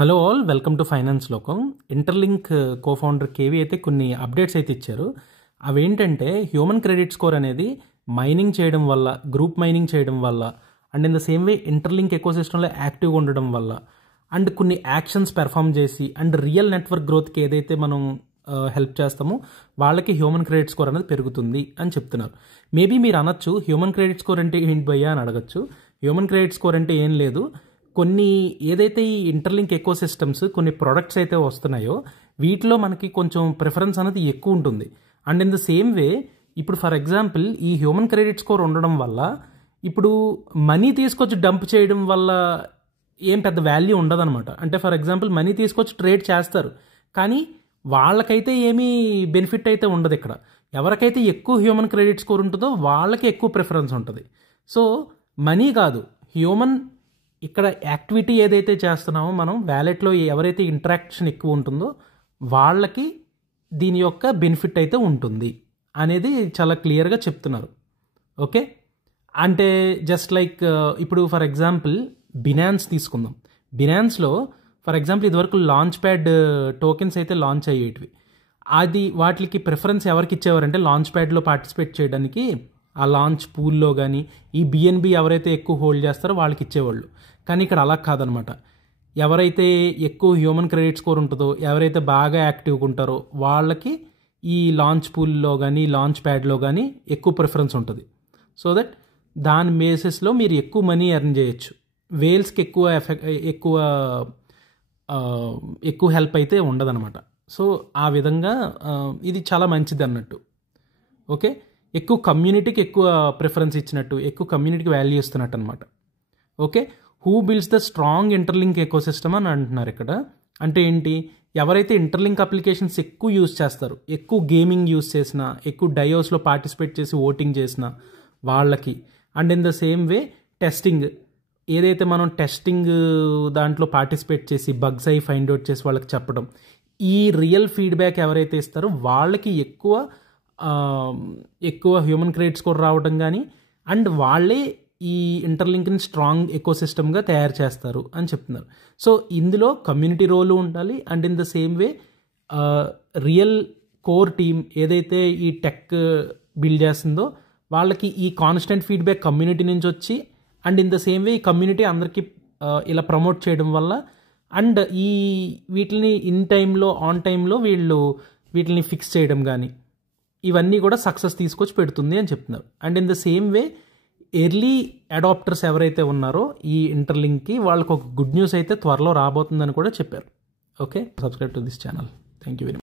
Hello all, welcome to finance Lokam. Interlink cofounder KV అయితే కొన్ని updates అయితే ఇచ్చారు. అవేంటంటే హ్యూమన్ క్రెడిట్ స్కోర్ అనేది మైనింగ్ చేయడం వల్ల, గ్రూప్ మైనింగ్ చేయడం వల్ల, and in the same way Interlink ఎకోసిస్టంలో యాక్టివ్గా ఉండడం వల్ల, అండ్ కొన్ని యాక్షన్స్ పెర్ఫామ్ చేసి, అండ్ రియల్ నెట్వర్క్ గ్రోత్కి ఏదైతే మనం హెల్ప్ చేస్తామో వాళ్ళకి హ్యూమన్ క్రెడిట్ స్కోర్ అనేది పెరుగుతుంది అని చెప్తున్నారు. మేబీ మీరు అనొచ్చు, హ్యూమన్ క్రెడిట్ స్కోర్ అంటే ఏంటి భయ్యా అని అడగచ్చు. హ్యూమన్ క్రెడిట్ స్కోర్ అంటే ఏం లేదు, కొన్ని ఏదైతే ఈ ఇంటర్లింక్ ఎకో సిస్టమ్స్ కొన్ని ప్రొడక్ట్స్ అయితే వస్తున్నాయో వీటిలో మనకి కొంచెం ప్రిఫరెన్స్ అనేది ఎక్కువ ఉంటుంది. అండ్ ఇన్ ద సేమ్ వే ఇప్పుడు ఫర్ ఎగ్జాంపుల్ ఈ హ్యూమన్ క్రెడిట్ స్కోర్ ఉండడం వల్ల ఇప్పుడు మనీ తీసుకొచ్చి డంప్ చేయడం వల్ల ఏం పెద్ద వాల్యూ ఉండదన్నమాట. అంటే ఫర్ ఎగ్జాంపుల్ మనీ తీసుకొచ్చి ట్రేడ్ చేస్తారు, కానీ వాళ్ళకైతే ఏమీ బెనిఫిట్ అయితే ఉండదు. ఇక్కడ ఎవరికైతే ఎక్కువ హ్యూమన్ క్రెడిట్ స్కోర్ ఉంటుందో వాళ్ళకి ఎక్కువ ప్రిఫరెన్స్ ఉంటుంది. సో మనీ కాదు, హ్యూమన్ ఇక్కడ యాక్టివిటీ ఏదైతే చేస్తున్నామో మనం వ్యాలెట్లో ఎవరైతే ఇంటరాక్షన్ ఎక్కువ ఉంటుందో వాళ్ళకి దీని యొక్క బెనిఫిట్ అయితే ఉంటుంది అనేది చాలా క్లియర్గా చెప్తున్నారు. ఓకే, అంటే జస్ట్ లైక్ ఇప్పుడు ఫర్ ఎగ్జాంపుల్ బినాన్స్ తీసుకుందాం. బినాన్స్లో ఫర్ ఎగ్జాంపుల్ ఇదివరకు లాంచ్ ప్యాడ్ టోకెన్స్ అయితే లాంచ్ అయ్యేటివి. అది వాటికి ప్రిఫరెన్స్ ఎవరికి ఇచ్చేవారంటే లాంచ్ ప్యాడ్లో పార్టిసిపేట్ చేయడానికి ఆ లాంచ్ పూల్లో కానీ ఈ బిఎన్బి ఎవరైతే ఎక్కువ హోల్డ్ చేస్తారో వాళ్ళకి ఇచ్చేవాళ్ళు. కానీ ఇక్కడ అలా కాదనమాట. ఎవరైతే ఎక్కువ హ్యూమన్ క్రెడిట్ స్కోర్ ఉంటుందో, ఎవరైతే బాగా యాక్టివ్గా ఉంటారో వాళ్ళకి ఈ లాంచ్ పూల్లో కానీ లాంచ్ ప్యాడ్లో కానీ ఎక్కువ ప్రిఫరెన్స్ ఉంటుంది. సో దట్ దాని బేసిస్లో మీరు ఎక్కువ మనీ ఎర్న్ చేయొచ్చు. వేల్స్కి ఎక్కువ హెల్ప్ అయితే ఉండదన్నమాట. సో ఆ విధంగా ఇది చాలా మంచిది అన్నట్టు. ఓకే, ఎక్కువ కమ్యూనిటీకి ఎక్కువ ప్రిఫరెన్స్ ఇచ్చినట్టు, ఎక్కువ కమ్యూనిటీకి వాల్యూ ఇస్తున్నట్టు అనమాట. Okay, who builds the strong interlink ecosystem అని అంటున్నారు ఇక్కడ. అంటే ఏంటి, ఎవరైతే ఇంటర్లింక్ అప్లికేషన్స్ ఎక్కువ యూజ్ చేస్తారు, ఎక్కువ గేమింగ్ యూజ్ చేసినా, ఎక్కువ డయోస్లో పార్టిసిపేట్ చేసి ఓటింగ్ చేసినా వాళ్ళకి, and in the same way testing ఏదైతే మనం టెస్టింగ్ దాంట్లో పార్టిసిపేట్ చేసి బగ్స్ అయి ఫైండ్ అవుట్ చేసి వాళ్ళకి చెప్పడం, ఈ రియల్ ఫీడ్బ్యాక్ ఎవరైతే ఇస్తారో వాళ్ళకి ఎక్కువ హ్యూమన్ క్రెడిట్ స్కోర్ రావడం కానీ, అండ్ వాళ్ళే ఈ ఇంటర్లింక్ని స్ట్రాంగ్ ఎకోసిస్టమ్గా తయారు చేస్తారు అని చెప్తున్నారు. సో ఇందులో కమ్యూనిటీ రోలు ఉండాలి, and in the same way real core team ఏదైతే ఈ టెక్ బిల్డ్ చేస్తుందో వాళ్ళకి ఈ కాన్స్టెంట్ ఫీడ్బ్యాక్ కమ్యూనిటీ నుంచి వచ్చి, అండ్ ఇన్ ద సేమ్ వే ఈ కమ్యూనిటీ అందరికీ ఇలా ప్రమోట్ చేయడం వల్ల, అండ్ ఈ వీటిని ఇన్ టైంలో ఆన్ టైంలో వీటిని ఫిక్స్ చేయడం కానీ ఇవన్నీ కూడా సక్సెస్ తీసుకొచ్చి పెడుతుంది అని చెప్తున్నారు. And in the same way early adapters ఎవరైతే ఉన్నారో ఈ ఇంటర్లింక్కి వాళ్ళకి ఒక గుడ్ న్యూస్ అయితే త్వరలో రాబోతుందని కూడా చెప్పారు. Okay, subscribe to this channel. Thank you very much.